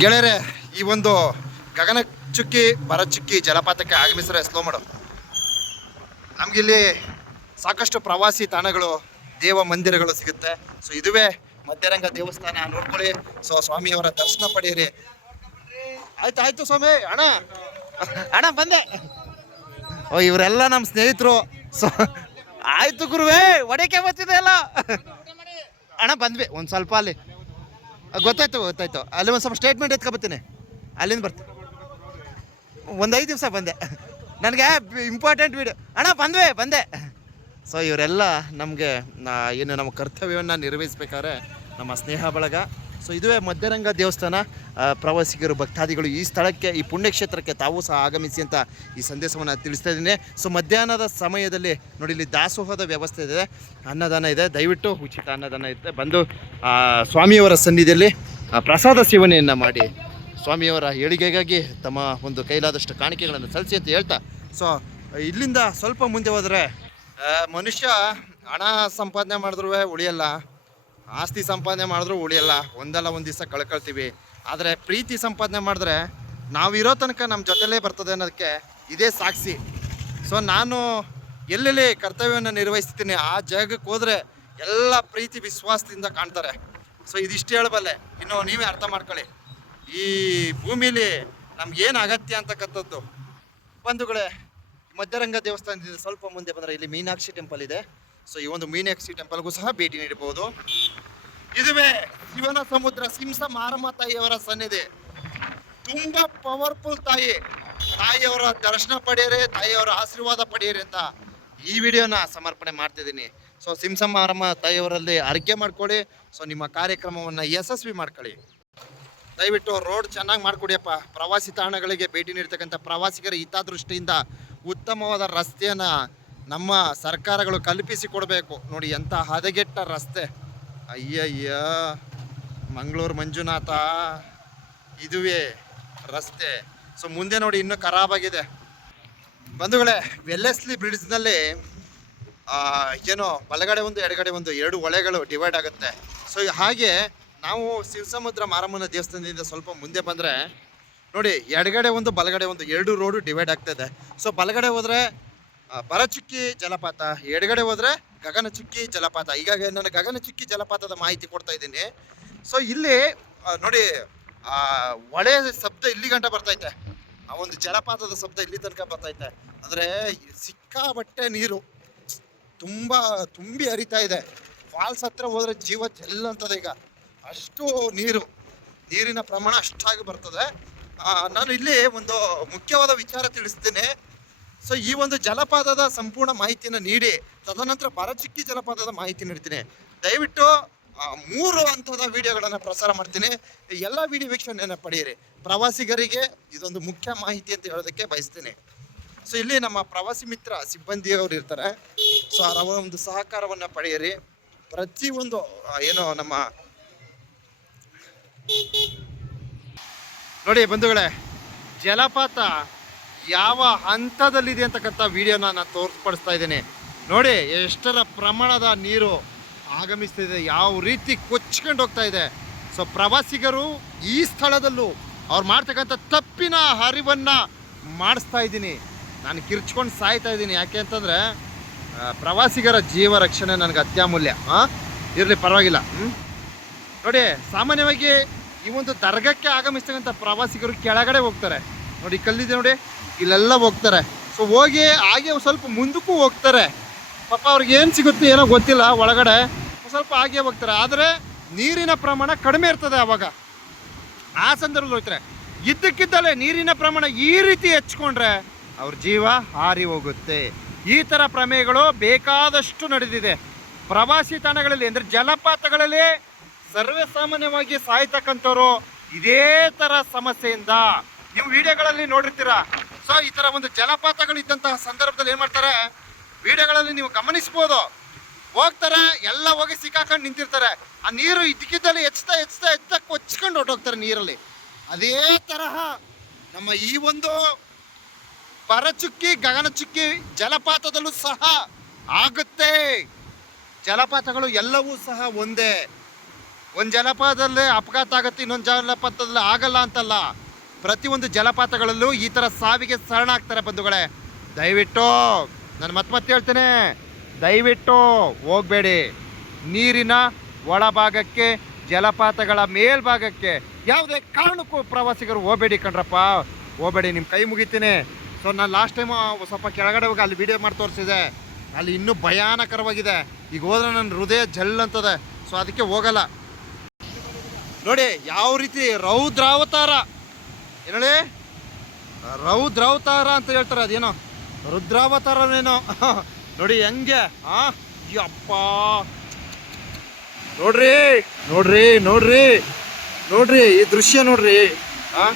ಗೆಳೆಯರೆ, ಈ ಒಂದು ಗಗನ ಚುಕ್ಕಿ ಬರಚುಕ್ಕಿ ಜಲಪಾತಕ್ಕೆ ಆಗಮಿಸಿದ್ರೆ ಸ್ಲೋ ಮಾಡು ನಮಗಿಲ್ಲಿ ಸಾಕಷ್ಟು ಪ್ರವಾಸಿ ತಾಣಗಳು, ದೇವ ಮಂದಿರಗಳು ಸಿಗುತ್ತೆ. ಸೊ ಇದುವೇ ಮಧ್ಯರಂಗ ದೇವಸ್ಥಾನ ನೋಡ್ಕೊಳ್ಳಿ. ಸೊ ಸ್ವಾಮಿಯವರ ದರ್ಶನ ಪಡೆಯಿರಿ. ಆಯ್ತು ಆಯ್ತು ಸ್ವಾಮಿ, ಅಣ್ಣ. ಅಣ್ಣ, ಬಂದೆ. ಓ, ಇವರೆಲ್ಲ ನಮ್ಮ ಸ್ನೇಹಿತರು. ಸೊ ಆಯ್ತು ಗುರುವೇ, ಒಡೆಕೆ ಬರ್ತಿದೆ ಅಲ್ಲ. ಅಣ್ಣ, ಬಂದ್ವಿ. ಒಂದು ಸ್ವಲ್ಪ ಅಲ್ಲಿ. ಗೊತ್ತಾಯ್ತು ಗೊತ್ತಾಯ್ತು. ಅಲ್ಲಿ ಒಂದು ಸ್ವಲ್ಪ ಸ್ಟೇಟ್ಮೆಂಟ್ ಎತ್ಕೊಬತ್ತೀನಿ. ಅಲ್ಲಿಂದ ಬರ್ತೀನಿ. ಒಂದು ಐದು ದಿವಸ ಬಂದೆ. ನನಗೆ ಇಂಪಾರ್ಟೆಂಟ್ ವೀಡಿಯೋ ಅಣ್ಣ, ಬಂದ್ವಿ, ಬಂದೆ. ಸೊ ಇವರೆಲ್ಲ ನಮಗೆ ಏನು ನಮ್ಮ ಕರ್ತವ್ಯವನ್ನು ನಿರ್ವಹಿಸ್ಬೇಕಾದ್ರೆ ನಮ್ಮ ಸ್ನೇಹ ಬಳಗ ಸೊ ಇದುವೇ ಮಧ್ಯರಂಗ ದೇವಸ್ಥಾನ ಪ್ರವಾಸಿಗರು, ಭಕ್ತಾದಿಗಳು ಈ ಸ್ಥಳಕ್ಕೆ, ಈ ಪುಣ್ಯಕ್ಷೇತ್ರಕ್ಕೆ ತಾವು ಸಹ ಆಗಮಿಸಿ ಅಂತ ಈ ಸಂದೇಶವನ್ನು ತಿಳಿಸ್ತಾ ಇದ್ದೀನಿ. ಸೊ ಮಧ್ಯಾಹ್ನದ ಸಮಯದಲ್ಲಿ ನೋಡಿ, ಇಲ್ಲಿ ದಾಸೋಹದ ವ್ಯವಸ್ಥೆ ಇದೆ. ಅನ್ನದಾನ ಇದೆ. ದಯವಿಟ್ಟು ಉಚಿತ ಅನ್ನದಾನ ಇರುತ್ತೆ ಬಂದು ಸ್ವಾಮಿಯವರ ಸನ್ನಿಧಿಯಲ್ಲಿ ಪ್ರಸಾದ ಸೇವನೆಯನ್ನು ಮಾಡಿ, ಸ್ವಾಮಿಯವರ ಏಳಿಗೆಗಾಗಿ ತಮ್ಮ ಒಂದು ಕೈಲಾದಷ್ಟು ಕಾಣಿಕೆಗಳನ್ನು ಸಲ್ಲಿಸಿ ಅಂತ ಹೇಳ್ತಾ. ಸೊ ಇಲ್ಲಿಂದ ಸ್ವಲ್ಪ ಮುಂದೆ ಹೋದರೆ ಮನುಷ್ಯ ಹಣ ಸಂಪಾದನೆ ಮಾಡಿದ್ರೂ ಉಳಿಯಲ್ಲ. ಆಸ್ತಿ ಸಂಪಾದನೆ ಮಾಡಿದ್ರೂ ಉಳಿಯಲ್ಲ, ಒಂದಲ್ಲ ಒಂದು ದಿವಸ ಕಳ್ಕೊಳ್ತೀವಿ. ಆದರೆ ಪ್ರೀತಿ ಸಂಪಾದನೆ ಮಾಡಿದ್ರೆ ನಾವಿರೋ ತನಕ ನಮ್ಮ ಜೊತೆಲೇ ಬರ್ತದೆ ಅನ್ನೋದಕ್ಕೆ ಇದೇ ಸಾಕ್ಷಿ. ಸೊ ನಾನು ಎಲ್ಲೆಲ್ಲಿ ಕರ್ತವ್ಯವನ್ನು ನಿರ್ವಹಿಸ್ತೀನಿ, ಆ ಜಾಗಕ್ಕೆ ಹೋದರೆ ಎಲ್ಲ ಪ್ರೀತಿ, ವಿಶ್ವಾಸದಿಂದ ಕಾಣ್ತಾರೆ. ಸೊ ಇದಿಷ್ಟು ಹೇಳಬಲ್ಲೆ, ಇನ್ನು ನೀವೇ ಅರ್ಥ ಮಾಡ್ಕೊಳ್ಳಿ. ಈ ಭೂಮಿಲಿ ನಮ್ಗೇನು ಅಗತ್ಯ ಅಂತಕ್ಕಂಥದ್ದು? ಬಂಧುಗಳೇ ಮಧ್ಯರಂಗ ದೇವಸ್ಥಾನದಿಂದ ಸ್ವಲ್ಪ ಮುಂದೆ ಬಂದರೆ ಇಲ್ಲಿ ಮೀನಾಕ್ಷಿ ಟೆಂಪಲ್ ಇದೆ. ಸೊ ಈ ಒಂದು ಮೀನಾಕ್ಷಿ ಟೆಂಪಲ್ಗೂ ಸಹ ಭೇಟಿ ನೀಡಬಹುದು. ಇದುವೇ ಶಿವನ ಸಮುದ್ರ ಸಿಂಸ ಮಾರಮ್ಮ ತಾಯಿಯವರ ಸನ್ನಿಧಿ. ತುಂಬಾ ಪವರ್ಫುಲ್ ತಾಯಿ. ತಾಯಿಯವರ ದರ್ಶನ ಪಡೆಯರೆ, ತಾಯಿಯವರ ಆಶೀರ್ವಾದ ಪಡೆಯರೆ ಅಂತ ಈ ವಿಡಿಯೋನ ಸಮರ್ಪಣೆ ಮಾಡ್ತಿದ್ದೀನಿ. ಸೊ ಸಿಂಸ ಮಾರಮ್ಮ ತಾಯಿಯವರಲ್ಲಿ ಅರ್ಗೆ ಮಾಡ್ಕೊಳ್ಳಿ. ಸೊ ನಿಮ್ಮ ಕಾರ್ಯಕ್ರಮವನ್ನು ಯಶಸ್ವಿ ಮಾಡ್ಕೊಳ್ಳಿ. ದಯವಿಟ್ಟು ರೋಡ್ ಚೆನ್ನಾಗಿ ಮಾಡಿಕೊಡಿಯಪ್ಪ. ಪ್ರವಾಸಿ ತಾಣಗಳಿಗೆ ಭೇಟಿ ನೀಡ್ತಕ್ಕಂಥ ಪ್ರವಾಸಿಗರ ಹಿತದೃಷ್ಟಿಯಿಂದ ಉತ್ತಮವಾದ ರಸ್ತೆಯನ್ನು ನಮ್ಮ ಸರ್ಕಾರಗಳು ಕಲ್ಪಿಸಿ ಕೊಡಬೇಕು. ನೋಡಿ, ಎಂಥ ಹದಗೆಟ್ಟ ರಸ್ತೆ. ಅಯ್ಯಯ್ಯ, ಮಂಗಳೂರು ಮಂಜುನಾಥ. ಇದುವೇ ರಸ್ತೆ. ಸೊ, ಮುಂದೆ ನೋಡಿ, ಇನ್ನೂ ಖರಾಬಾಗಿದೆ ಬಂಧುಗಳೇ, ವೆಲ್ಲೆಸ್ಲಿ ಬ್ರಿಡ್ಜ್ನಲ್ಲಿ ಏನೋ ಬಲಗಡೆ ಒಂದು, ಎಡಗಡೆ ಒಂದು ಎರಡು ಹೊಳೆಗಳು ಡಿವೈಡ್ ಆಗುತ್ತೆ. ಸೊ, ಹಾಗೆ ನಾವು ಶಿವಸಮುದ್ರ ಮಾರಮ್ಮನ ದೇವಸ್ಥಾನದಿಂದ ಸ್ವಲ್ಪ ಮುಂದೆ ಬಂದರೆ, ನೋಡಿ, ಎಡಗಡೆ ಒಂದು, ಬಲಗಡೆ ಒಂದು ಎರಡು ರೋಡು ಡಿವೈಡ್ ಆಗ್ತದೆ ಸೊ, ಬಲಗಡೆ ಹೋದರೆ ಬರಚುಕ್ಕಿ ಜಲಪಾತ ಎಡಗಡೆ ಹೋದರೆ ಗಗನಚುಕ್ಕಿ ಜಲಪಾತ. ಈಗ ನಾನು ಗಗನಚುಕ್ಕಿ ಜಲಪಾತದ ಮಾಹಿತಿ ಕೊಡ್ತಾ ಇದ್ದೀನಿ. ಸೊ ಇಲ್ಲಿ ನೋಡಿ ಆ, ಹೊಳೆ ಶಬ್ದ ಇಲ್ಲಿ ಗಂಟ ಬರ್ತೈತೆ. ಆ ಒಂದು ಜಲಪಾತದ ಶಬ್ದ ಇಲ್ಲಿ ತನಕ ಬರ್ತೈತೆ. ಅಂದರೆ ಸಿಕ್ಕಾಬಟ್ಟೆ ನೀರು. ತುಂಬ ತುಂಬಿ ಹರಿತಾ ಇದೆ. ಫಾಲ್ಸ್ ಹತ್ರ ಹೋದ್ರೆ ಜೀವ ಚೆಲ್ಲಂತದೆ ಈಗ. ಅಷ್ಟು ನೀರು. ನೀರಿನ ಪ್ರಮಾಣ ಅಷ್ಟಾಗಿ ಬರ್ತದೆ. ನಾನು ಇಲ್ಲಿ ಒಂದು ಮುಖ್ಯವಾದ ವಿಚಾರ ತಿಳಿಸ್ತೀನಿ. ಸೊ ಈ ಒಂದು ಜಲಪಾತದ ಸಂಪೂರ್ಣ ಮಾಹಿತಿಯನ್ನು ನೀಡಿ, ತದನಂತರ ಬರಚಿಕ್ಕಿ ಜಲಪಾತದ ಮಾಹಿತಿ ನೀಡ್ತೀನಿ. ದಯವಿಟ್ಟು ಮೂರು ಹಂತದ ವಿಡಿಯೋಗಳನ್ನು ಪ್ರಸಾರ ಮಾಡ್ತೀನಿ. ಎಲ್ಲ ವಿಡಿಯೋ ವೀಕ್ಷಣೆಯನ್ನು ಪಡೆಯಿರಿ. ಪ್ರವಾಸಿಗರಿಗೆ ಇದೊಂದು ಮುಖ್ಯ ಮಾಹಿತಿ ಅಂತ ಹೇಳೋದಕ್ಕೆ ಬಯಸ್ತೀನಿ. ಸೊ ಇಲ್ಲಿ ನಮ್ಮ ಪ್ರವಾಸಿ ಮಿತ್ರ ಸಿಬ್ಬಂದಿಯವರು ಇರ್ತಾರೆ. ಸೊ ಅವರ ಒಂದು ಸಹಕಾರವನ್ನು ಪಡೆಯಿರಿ. ಪ್ರತಿಯೊಂದು ಏನೋ ನಮ್ಮ ನೋಡಿ ಬಂಧುಗಳೇ, ಜಲಪಾತ ಯಾವ ಹಂತದಲ್ಲಿದೆ ಅಂತಕ್ಕಂಥ ವಿಡಿಯೋನ ನಾನು ತೋರ್ಪಡಿಸ್ತಾ ಇದ್ದೀನಿ. ನೋಡಿ, ಎಷ್ಟರ ಪ್ರಮಾಣದ ನೀರು ಆಗಮಿಸ್ತಿದೆ ಯಾವ ರೀತಿ ಕೊಚ್ಕೊಂಡು ಹೋಗ್ತಾ ಇದೆ. ಸೊ ಪ್ರವಾಸಿಗರು ಈ ಸ್ಥಳದಲ್ಲೂ ಅವ್ರು ಮಾಡ್ತಕ್ಕಂಥ ತಪ್ಪಿನ ಹರಿವನ್ನು ಮಾಡಿಸ್ತಾ ಇದ್ದೀನಿ. ನಾನು ಕಿರ್ಚ್ಕೊಂಡು ಸಾಯ್ತಾ ಇದ್ದೀನಿ. ಯಾಕೆ ಅಂತಂದರೆ ಪ್ರವಾಸಿಗರ ಜೀವ ರಕ್ಷಣೆ ನನಗೆ ಅತ್ಯಮೂಲ್ಯ. ಹಾಂ ಇರಲಿ, ಪರವಾಗಿಲ್ಲ. ಹ್ಞೂ ನೋಡಿ, ಸಾಮಾನ್ಯವಾಗಿ ಈ ಒಂದು ದರ್ಗಕ್ಕೆ ಆಗಮಿಸ್ತಕ್ಕಂಥ ಪ್ರವಾಸಿಗರು ಕೆಳಗಡೆ ಹೋಗ್ತಾರೆ. ನೋಡಿ, ಕಲ್ಲಿದೆ ನೋಡಿ. ಇಲ್ಲೆಲ್ಲ ಹೋಗ್ತಾರೆ. ಸೊ ಹೋಗಿ ಹಾಗೆ ಸ್ವಲ್ಪ ಮುಂದಕ್ಕೂ ಹೋಗ್ತಾರೆ. ಪಾಪ ಅವ್ರಿಗೆ ಏನು ಸಿಗುತ್ತೆ ಏನೋ ಗೊತ್ತಿಲ್ಲ ಒಳಗಡೆ. ಸ್ವಲ್ಪ ಹಾಗೆ ಹೋಗ್ತಾರೆ. ಆದರೆ ನೀರಿನ ಪ್ರಮಾಣ ಕಡಿಮೆ ಇರ್ತದೆ ಆವಾಗ ಆ ಸಂದರ್ಭದಲ್ಲಿ ಹೋಗ್ತಾರೆ. ಇದ್ದಕ್ಕಿದ್ದಲೇ ನೀರಿನ ಪ್ರಮಾಣ ಈ ರೀತಿ ಹೆಚ್ಚಿಕೊಂಡ್ರೆ ಅವ್ರ ಜೀವ ಹಾರಿ ಹೋಗುತ್ತೆ. ಈ ಥರ ಪ್ರಮೇಯಗಳು ಬೇಕಾದಷ್ಟು ನಡೆದಿದೆ. ಪ್ರವಾಸಿ ತಾಣಗಳಲ್ಲಿ ಅಂದರೆ ಜಲಪಾತಗಳಲ್ಲಿ ಸರ್ವೇ ಸಾಮಾನ್ಯವಾಗಿ ಸಾಯ್ತಕ್ಕಂಥವ್ರು ಇದೇ ಥರ ಸಮಸ್ಯೆಯಿಂದ. ನೀವು ವಿಡಿಯೋಗಳಲ್ಲಿ ನೋಡಿರ್ತೀರಾ? ಸೊ, ಈ ಥರ ಒಂದು ಜಲಪಾತಗಳು ಇದ್ದಂತಹ ಸಂದರ್ಭದಲ್ಲಿ ಏನು ಮಾಡ್ತಾರೆ? ವಿಡಿಯೋಗಳಲ್ಲಿ ನೀವು ಗಮನಿಸ್ಬೋದು. ಹೋಗ್ತಾರೆ, ಎಲ್ಲ ಹೋಗಿ ಸಿಕ್ಕಾಕೊಂಡು ನಿಂತಿರ್ತಾರೆ. ಆ ನೀರು ಇದ್ದಕ್ಕಿದ್ದಲ್ಲಿ ಹೆಚ್ಚುತ್ತಾ ಹೆಚ್ಚುತ್ತಾ ಹೆಚ್ಚುತ್ತಾ ಕೊಚ್ಕೊಂಡು ಹೊಟ್ಟೋಗ್ತಾರೆ ನೀರಲ್ಲಿ. ಅದೇ ತರಹ ನಮ್ಮ ಈ ಒಂದು ಪರಚುಕ್ಕಿ ಗಗನಚುಕ್ಕಿ ಜಲಪಾತದಲ್ಲೂ ಸಹ ಆಗುತ್ತೆ. ಜಲಪಾತಗಳು ಎಲ್ಲವೂ ಸಹ ಒಂದೇ. ಒಂದು ಜಲಪಾತದಲ್ಲಿ ಅಪಘಾತ ಆಗುತ್ತೆ, ಇನ್ನೊಂದು ಜಲಪಾತದಲ್ಲಿ ಆಗಲ್ಲ ಅಂತಲ್ಲ. ಪ್ರತಿಯೊಂದು ಜಲಪಾತಗಳಲ್ಲೂ ಈ ಥರ ಸಾವಿಗೆ ಶರಣಾಗ್ತಾರೆ ಬಂಧುಗಳೇ. ದಯವಿಟ್ಟು, ನಾನು ಮತ್ತೆ ಮತ್ತೆ ಹೇಳ್ತೇನೆ. ದಯವಿಟ್ಟು ಹೋಗಬೇಡಿ. ನೀರಿನ ಒಳಭಾಗಕ್ಕೆ, ಜಲಪಾತಗಳ ಮೇಲ್ಭಾಗಕ್ಕೆ ಯಾವುದೇ ಕಾರಣಕ್ಕೂ ಪ್ರವಾಸಿಗರು ಹೋಗಬೇಡಿ ಕಣ್ರಪ್ಪ. ಹೋಗಬೇಡಿ ನಿಮ್ಮ ಕೈ ಮುಗಿತೀನಿ. ಸೊ ನಾನು ಲಾಸ್ಟ್ ಟೈಮು ಸ್ವಲ್ಪ ಕೆಳಗಡೆ ಹೋಗಿ ಅಲ್ಲಿ ವಿಡಿಯೋ ಮಾಡಿ ತೋರಿಸಿದೆ. ಅಲ್ಲಿ ಇನ್ನೂ ಭಯಾನಕರವಾಗಿದೆ. ಈಗ ಹೋದ್ರೆ ನನ್ನ ಹೃದಯ ಜಲ್ ಅಂತದೆ. ಸೊ ಅದಕ್ಕೆ ಹೋಗಲ್ಲ. ನೋಡಿ, ಯಾವ ರೀತಿ ರೌದ್ರಾವತಾರ. ಏನು ಹೇಳಿ? ರೌದ್ರಾವತಾರ ಅಂತ ಹೇಳ್ತಾರೆ ಅದೇನೋ? ರುದ್ರಾವತಾರನೇನೋ? ನೋಡಿ ಹೆಂಗೆ? ಆ? ಯಪ್ಪ! ನೋಡ್ರಿ ನೋಡ್ರಿ ನೋಡ್ರಿ ನೋಡ್ರಿ, ಈ ದೃಶ್ಯ ನೋಡ್ರಿ.